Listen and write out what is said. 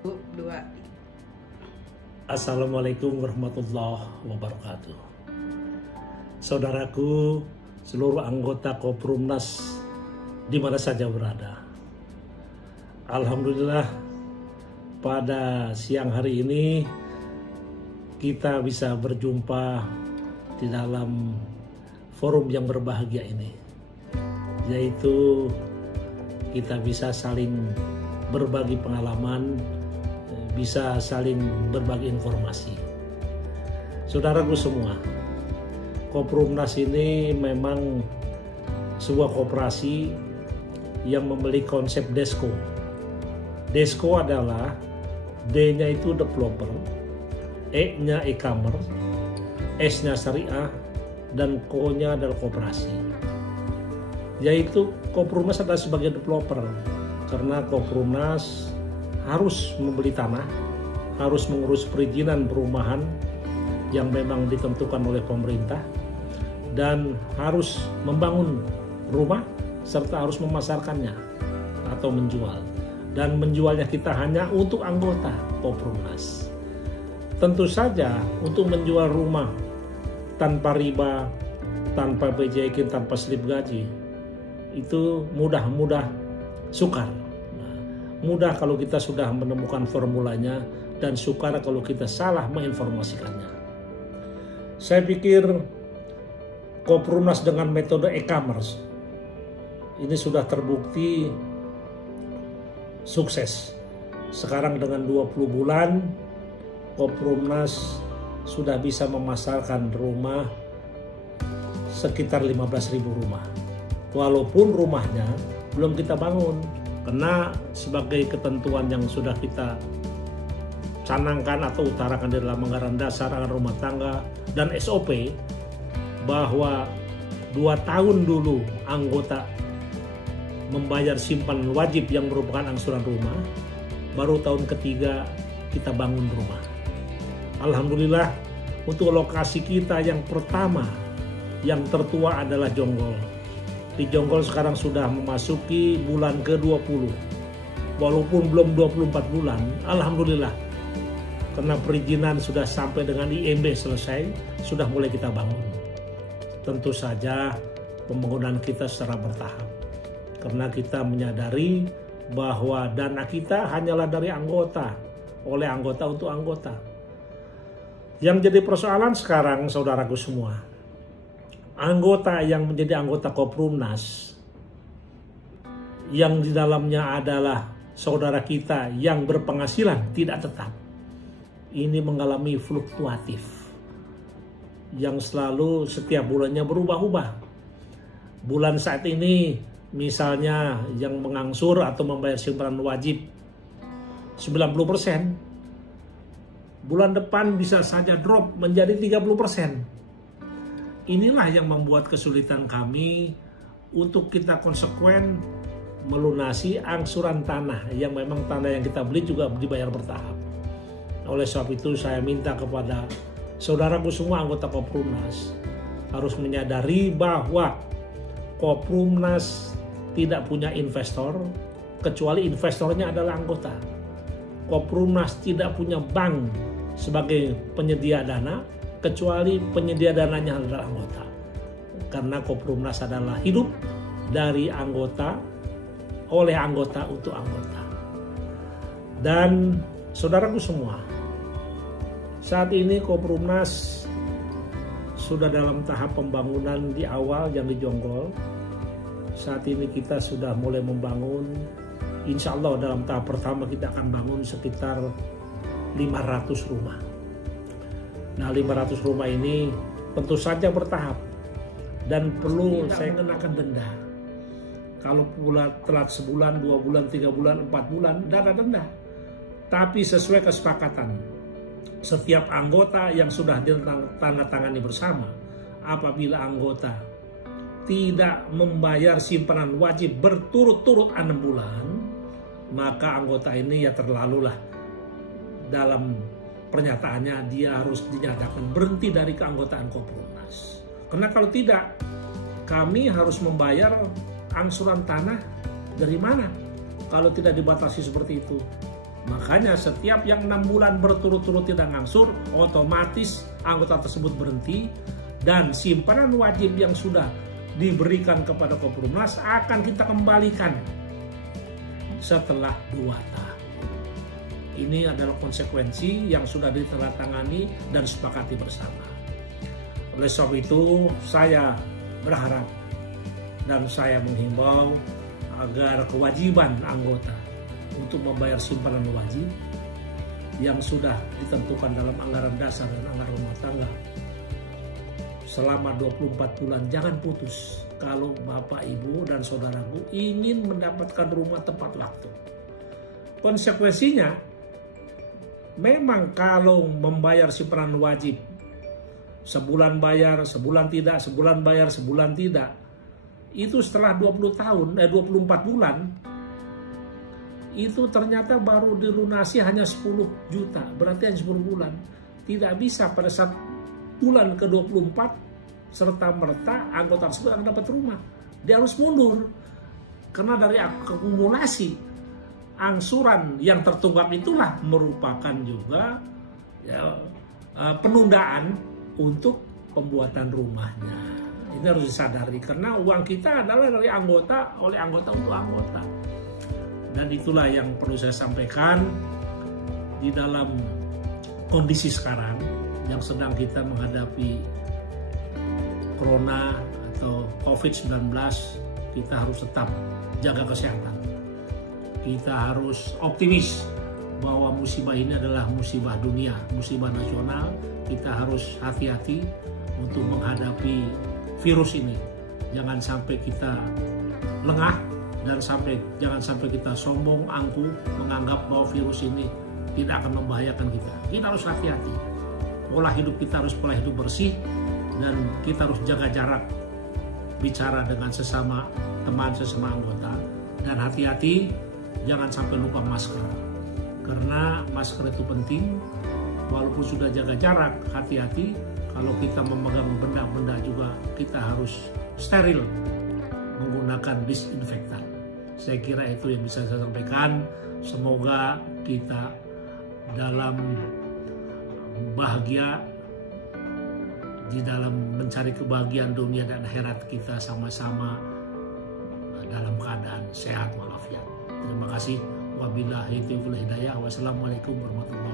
Dua. Assalamualaikum warahmatullahi wabarakatuh. Saudaraku, seluruh anggota Koprumnas di mana saja berada. Alhamdulillah pada siang hari ini kita bisa berjumpa di dalam forum yang berbahagia ini. Yaitu kita bisa saling berbagi pengalaman, bisa saling berbagi informasi. Saudaraku semua, Koprumnas ini memang sebuah koperasi yang memiliki konsep DESCO. DESCO adalah D-nya itu developer, E-nya e-commerce, S-nya syariah, dan Ko-nya adalah koperasi. Yaitu Koprumnas adalah sebagai developer, karena Koprumnas harus membeli tanah, harus mengurus perizinan perumahan yang memang ditentukan oleh pemerintah, dan harus membangun rumah serta harus memasarkannya atau menjual. Dan menjualnya kita hanya untuk anggota Koprumnas. Tentu saja untuk menjual rumah tanpa riba, tanpa PJK, tanpa slip gaji, itu mudah sukar. Mudah kalau kita sudah menemukan formulanya, dan sukar kalau kita salah menginformasikannya. Saya pikir Koprumnas dengan metode e-commerce ini sudah terbukti sukses. Sekarang dengan 20 bulan Koprumnas sudah bisa memasarkan rumah sekitar 15.000 rumah. Walaupun rumahnya belum kita bangun, karena sebagai ketentuan yang sudah kita canangkan atau utarakan di dalam anggaran dasar, anggaran rumah tangga, dan SOP, bahwa 2 tahun dulu anggota membayar simpanan wajib yang merupakan angsuran rumah, baru tahun ketiga kita bangun rumah. Alhamdulillah untuk lokasi kita yang pertama, yang tertua adalah Jonggol. Di Jonggol sekarang sudah memasuki bulan ke-20. Walaupun belum 24 bulan, alhamdulillah. Karena perizinan sudah sampai dengan IMB selesai, sudah mulai kita bangun. Tentu saja pembangunan kita secara bertahap. Karena kita menyadari bahwa dana kita hanyalah dari anggota, oleh anggota untuk anggota. Yang jadi persoalan sekarang, saudaraku semua, anggota yang menjadi anggota Koprumnas, yang di dalamnya adalah saudara kita yang berpenghasilan tidak tetap, ini mengalami fluktuatif yang selalu setiap bulannya berubah-ubah. Bulan saat ini misalnya yang mengangsur atau membayar simpanan wajib 90%, bulan depan bisa saja drop menjadi 30%. Inilah yang membuat kesulitan kami untuk kita konsekuen melunasi angsuran tanah, yang memang tanah yang kita beli juga dibayar bertahap. Oleh sebab itu saya minta kepada saudaraku semua anggota Koprumnas harus menyadari bahwa Koprumnas tidak punya investor kecuali investornya adalah anggota. Koprumnas tidak punya bank sebagai penyedia dana kecuali penyedia dananya adalah anggota. Karena Koprumnas adalah hidup dari anggota, oleh anggota untuk anggota. Dan saudaraku semua, saat ini Koprumnas sudah dalam tahap pembangunan di awal yang di Jonggol. Saat ini kita sudah mulai membangun, insya Allah dalam tahap pertama kita akan bangun sekitar 500 rumah. Nah, 500 rumah ini tentu saja bertahap dan perlu saya kenakan denda. Kalau pula telat sebulan, 2 bulan, 3 bulan, 4 bulan, tidak ada denda. Tapi sesuai kesepakatan setiap anggota yang sudah ditandatangani bersama, apabila anggota tidak membayar simpanan wajib berturut-turut 6 bulan, maka anggota ini ya terlalulah dalam pernyataannya dia harus dinyatakan berhenti dari keanggotaan Koprumnas. Karena kalau tidak, kami harus membayar angsuran tanah dari mana kalau tidak dibatasi seperti itu. Makanya setiap yang 6 bulan berturut-turut tidak ngangsur, otomatis anggota tersebut berhenti, dan simpanan wajib yang sudah diberikan kepada Koprumnas akan kita kembalikan setelah 2 tahun. Ini adalah konsekuensi yang sudah ditandatangani dan disepakati bersama. Oleh sebab itu, saya berharap dan saya menghimbau agar kewajiban anggota untuk membayar simpanan wajib yang sudah ditentukan dalam anggaran dasar dan anggaran rumah tangga selama 24 bulan jangan putus. Kalau Bapak, Ibu, dan saudaraku ingin mendapatkan rumah tepat waktu. Konsekuensinya, memang kalau membayar simpanan wajib, sebulan bayar, sebulan tidak, sebulan bayar, sebulan tidak, itu setelah 24 bulan, itu ternyata baru dilunasi hanya 10 juta, berarti hanya 10 bulan. Tidak bisa pada saat bulan ke-24 serta merta anggota tersebut akan dapat rumah. Dia harus mundur karena dari akumulasi angsuran yang tertunggak itulah merupakan juga ya, penundaan untuk pembuatan rumahnya. Ini harus disadari karena uang kita adalah dari anggota, oleh anggota untuk anggota. Dan itulah yang perlu saya sampaikan di dalam kondisi sekarang yang sedang kita menghadapi Corona atau COVID-19. Kita harus tetap jaga kesehatan. Kita harus optimis bahwa musibah ini adalah musibah dunia, musibah nasional. Kita harus hati-hati untuk menghadapi virus ini. Jangan sampai kita lengah dan jangan sampai kita sombong, angkuh, menganggap bahwa virus ini tidak akan membahayakan kita. Kita harus hati-hati. Pola hidup kita harus pola hidup bersih, dan kita harus jaga jarak bicara dengan sesama teman, sesama anggota. Dan hati-hati, jangan sampai lupa masker. Karena masker itu penting, walaupun sudah jaga jarak, hati-hati. Kalau kita memegang benda-benda juga, kita harus steril menggunakan disinfektan. Saya kira itu yang bisa saya sampaikan. Semoga kita dalam bahagia di dalam mencari kebahagiaan dunia dan akhirat, kita sama-sama dalam keadaan sehat walafiat. Terima kasih. Wabillahi taufiq wal hidayah. Wassalamualaikum warahmatullahi wabarakatuh.